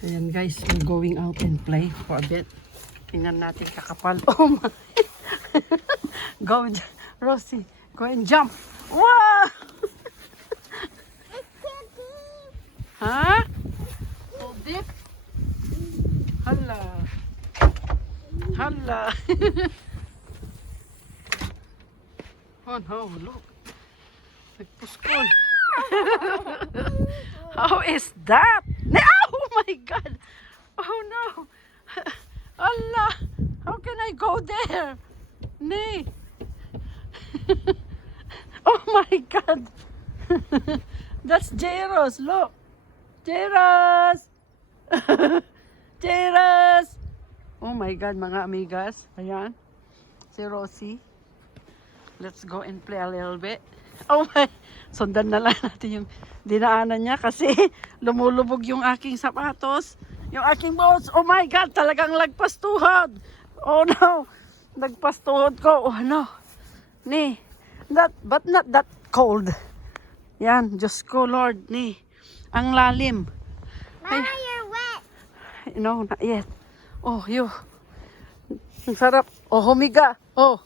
Ayan guys, we're going out and play for a bit. Tingnan natin kakapal. Oh my! Go, Rosie. Go and jump. Wow! Ha? So deep? Hala. Hala. Oh no, look. Nagpuskol. How is that? Oh my God! Oh no! Allah! How can I go there? Nay! Oh my God! That's Jairus! Look! Jairus! Jairus! Oh my God, mga amigas. Ayan. Si Rosie. Let's go and play a little bit. Oh my! Sundan na lang natin yung dinaanan niya kasi lumulubog yung aking sapatos. Yung aking boots. Oh my God! Talagang lagpas tuhod. Oh no! Lagpas tuhod ko. Oh no! Ni. But not that cold. Yan. Diyos ko, Lord. Ni. Ang lalim. Mama, you're wet. No, not yet. Oh, you. Ang sarap. Oh, humiga. Oh.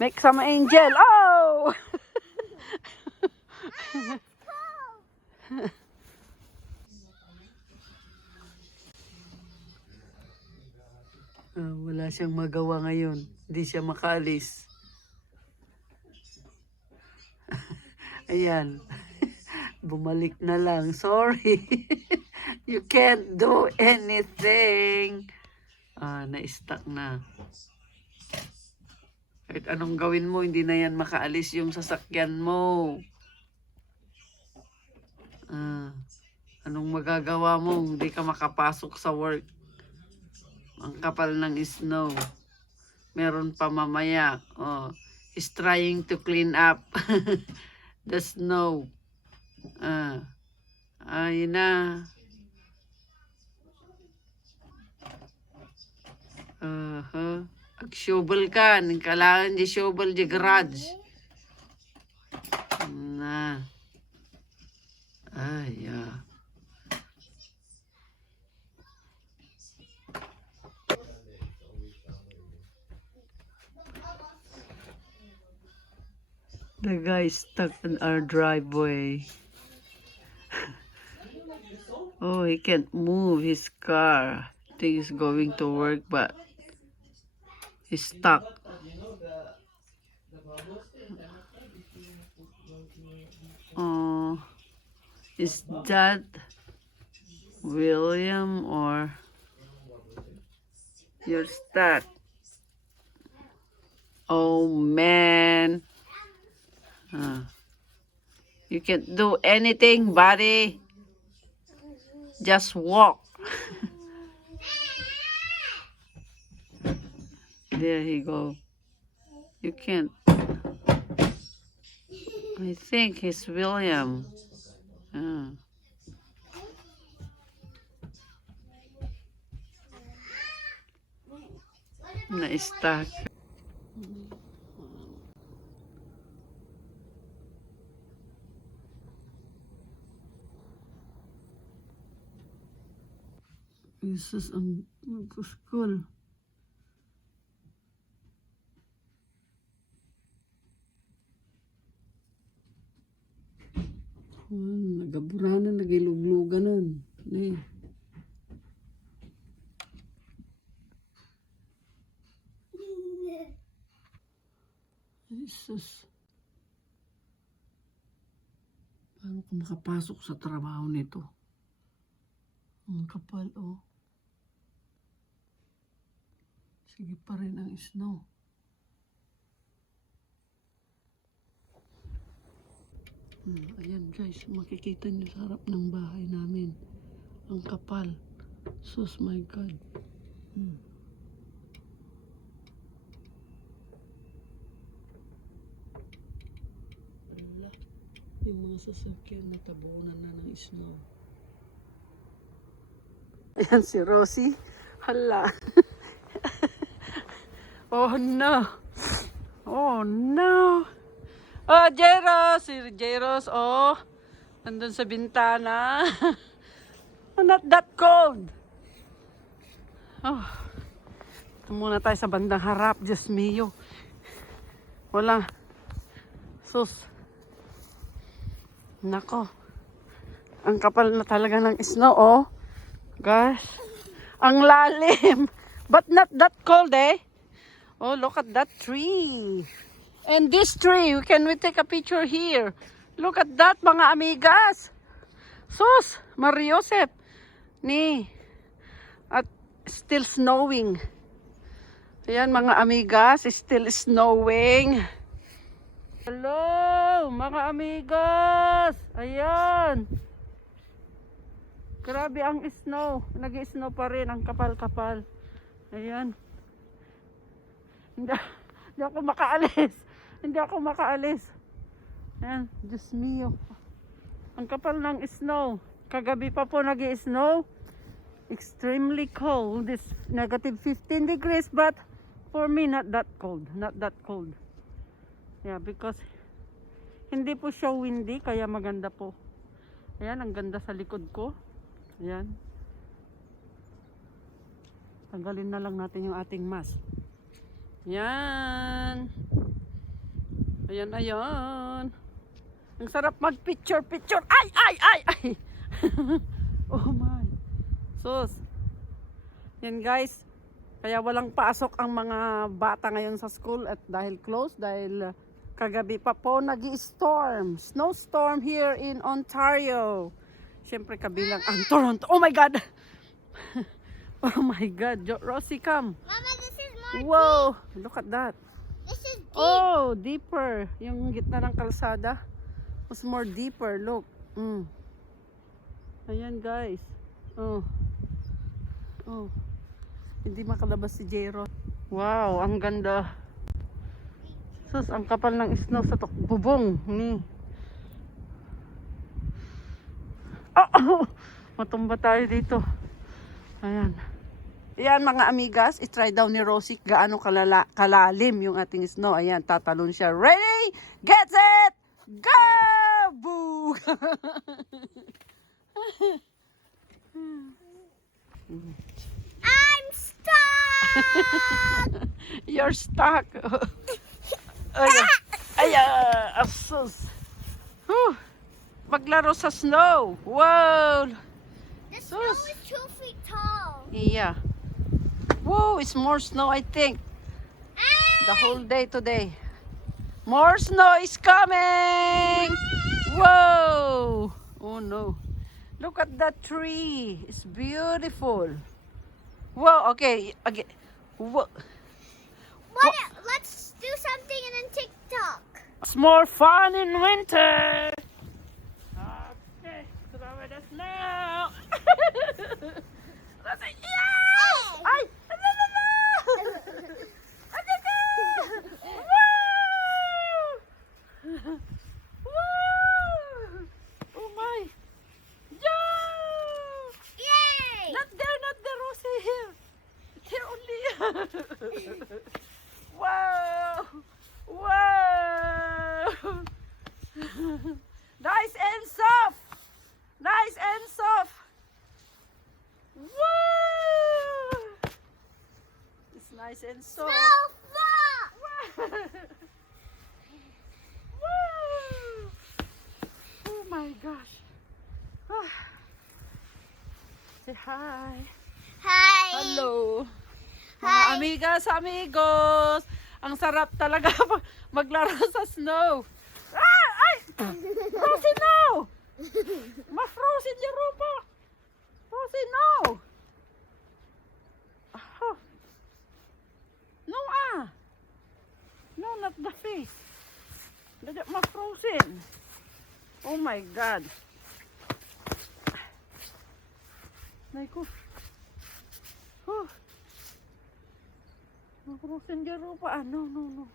Make some angel. Oh! Wala siyang magawa ngayon. Hindi siya makaalis. Ayan. Bumalik na lang. Sorry. You can't do anything. Na-stuck na. Kahit anong gawin mo, hindi na yan makaalis yung sasakyan mo. Anong magagawa mo? Hindi ka makapasok sa work. Ang kapal ng snow. Meron pa mamaya. Oh, he's trying to clean up the snow. Ayun na. Ag-shovel ka. Kailangan di shovel di garage. Na. Ay, The guy is stuck in our driveway. Oh, he can't move his car. I think he's going to work, but he's stuck. Oh, is that William or you're stuck? Oh man. You can't do anything, buddy. Just walk. There he go. You can't. I think he's William. Na-stuck. Jesus, ang magpuskol. Nagaburanan, nagilugluganan. Jesus. Paano ko makapasok sa trabaho nito? Ang kapal, oh. Sige pa rin ang snow. Ayan guys, makikita nyo sa harap ng bahay namin. Ang kapal. Sus, my God. Yung mga sasakyan natabunan na ng snow. Ayan si Rosie. Hala. Oh no. Oh no. Oh, Jairus. Si Jairus, oh. Nandun sa bintana. Not that cold. Oh. Ito muna tayo sa bandang harap. Diyos mio. Wala. Sus. Nako. Ang kapal na talaga ng snow, oh. Gosh. Ang lalim. But not that cold, eh. Oh, look at that tree. And this tree, we take a picture here. Look at that, mga amigas. Sus, Mariosep. Ni. At still snowing. Ayan, mga amigas, still snowing. Hello, mga amigas. Ayan. Grabe ang snow. Nag-snow pa rin. Ang kapal-kapal. Ayan. Hindi ako makaalis. Hindi ako makaalis. Ayan. Diyos mio. Ang kapal ng snow. Kagabi pa po nag-snow. Extremely cold. It's negative 15 degrees. But for me, not that cold. Not that cold. Yeah, because hindi po siya windy. Kaya maganda po. Ayan. Ang ganda sa likod ko. Ayan. Tanggalin na lang natin yung ating mask. Ayan. Ayan, ayan. Ang sarap mag-picture-picture. Ay, ay, ay, ay. Oh my. Sus. Yan guys. Kaya walang pasok ang mga bata ngayon sa school at dahil closed. Dahil kagabi pa po nag-i-storm. Snowstorm here in Ontario. Siyempre kabilang ang Toronto. Oh my God! Oh my God. Rosie, come. Mama, this is more Whoa! Look at that. This is deep. Oh, deeper. Yung gitna ng kalsada was more deeper. Look. Ayan guys. Oh. Oh. Hindi makalabas si Jero. Wow, ang ganda. Sus, ang kapal ng snow sa bubong. Ni. Oh, matumba tayo dito. Ayan. Ayan mga amigas, i-try daw ni Rosie gaano kalalim yung ating snow. Ayan, tatalon siya. Ready? Get set! Go! Boo! I'm stuck! You're stuck. Ayan. Ayan. Asus. Maglaro sa snow. Wow. The snow is 2 feet tall. Yeah. Whoa, it's more snow, I think. The whole day today. More snow is coming. Whoa. Oh no. Look at that tree. It's beautiful. Whoa, okay. Again. Whoa. Let's do something and then TikTok. It's more fun in winter. Okay, throw the snow. Let's say, yeah! Ay! La, la, la! Wow! Wow! Oh my! Yeah! Yay! Not there, Rosie, here. Here only. Wow! Wow! Nice and soft! Nice and soft! Woo! It's nice and soft. Snowfall! Woo! Oh my gosh. Say hi. Hi. Hello. Mga Hi. amigas, amigos. Ang sarap talaga maglaro sa snow. Ah! Ay! Frozen no! Ma-frozen yung rupa. Frozen no! Ah. No No, not the face. Ma-frozen. Oh my God. Naku. Ma-frozen yung rupa. No.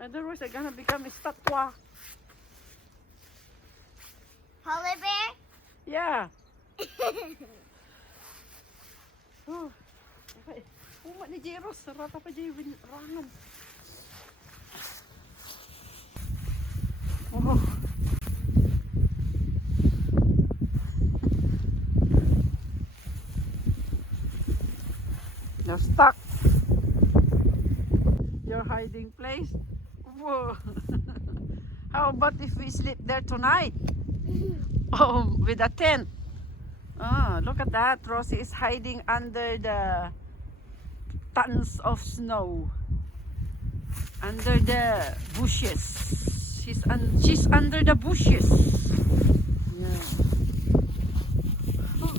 Otherwise, I'm gonna become a statue. Polar bear? Yeah. Okay. Uma ni Jeros, rata pa Jewin rangan. You're stuck. Your hiding place. Whoa. How about if we sleep there tonight? Oh, with a tent. Oh, look at that. Rosie is hiding under the tons of snow. Under the bushes. She's under the bushes. Yeah. Oh.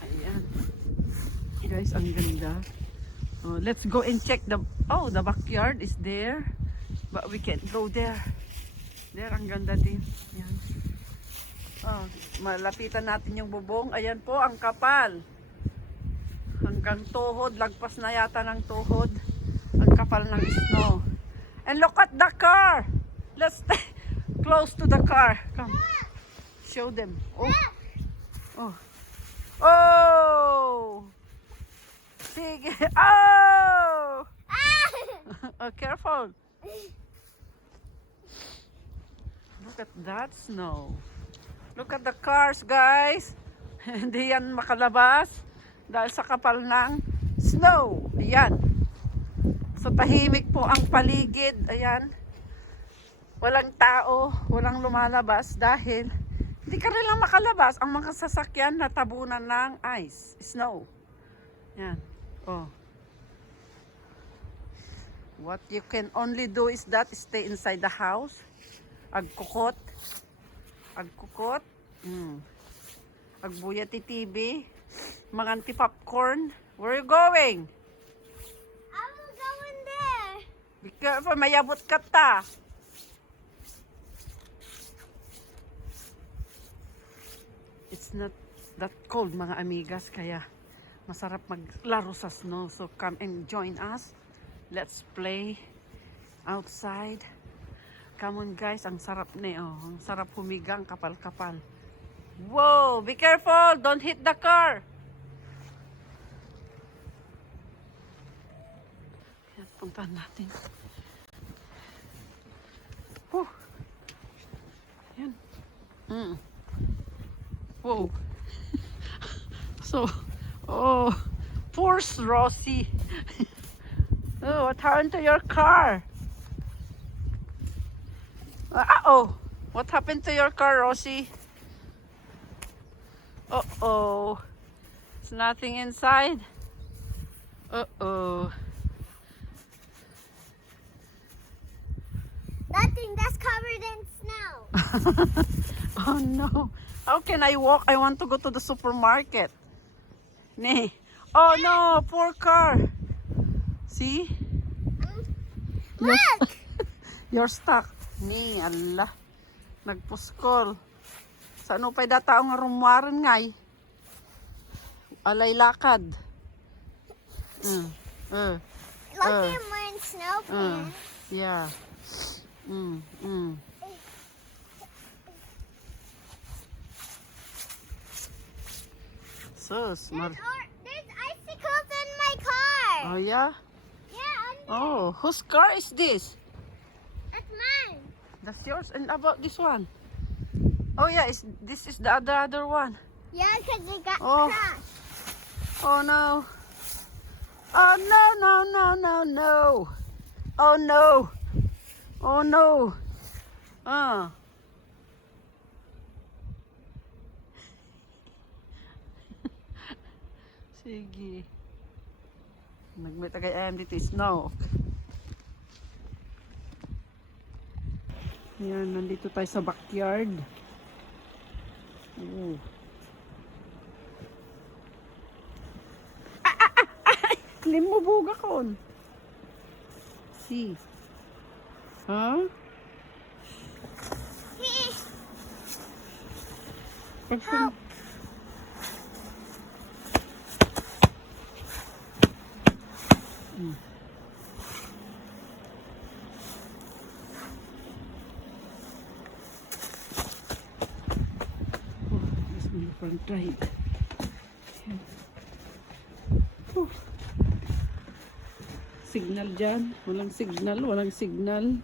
Ayan. Guys, ang ganda. Oh, let's go and check the backyard is there. But we can't go there. There, ang ganda din. Ayan. Oh, malapitan natin yung bubong. Ayan po, ang kapal. Hanggang tuhod. Lagpas na yata ng tuhod. Ang kapal ng snow. And look at the car. Let's stay close to the car. Come. Show them. Oh. Oh. Oh. Sige. Oh. Oh, careful. Look at that snow. Look at the cars, guys. Hindi yan makalabas dahil sa kapal ng snow. Ayan. So tahimik po ang paligid. Ayan. Walang tao, walang lumalabas dahil hindi ka rin lang makalabas. Ang mga sasakyan natabunan ng ice, snow. Ayan. Oh. What you can only do is that stay inside the house. Agkukot. Agkukot. Agbuya ti TV. Manganti popcorn. Where are you going? I will go in there. Be careful, mayabot ka ta. It's not that cold, mga amigas, kaya masarap maglaro sa snow. So come and join us. Let's play outside. Come on guys, ang sarap na ang sarap humigang, kapal-kapal. Whoa, be careful, don't hit the car. Yan, puntahan natin. Whew. Yan. Whoa. So, oh, poor Rosie. Oh, what happened to your car? Uh-oh. What happened to your car, Rosie? Uh-oh. There's nothing inside. Uh-oh. Nothing, that's covered in snow. Oh no. How can I walk? I want to go to the supermarket. Nee. Oh no, poor car. See? Look! You're stuck. Ni, Allah. Nagpuskol. Sa ano pa'y datao nga rumwaran ngay? Alay lakad. Lucky I'm wearing snow pants. Yeah. Sus, There's icicles in my car. oh yeah? Yeah, Oh, whose car is this? that's mine. That's yours. And about this one? Oh yeah, this is the other one. Yeah, because it got Oh. crushed. Oh no. Oh no, no, no, no, no. Oh no. Oh no. Ah. Sige. Nagmita kay ayam dito snow. Ayan, nandito tayo sa backyard. Oh. Limubuga kon. See. Huh? Help. This one front right. Signal dyan. Walang signal.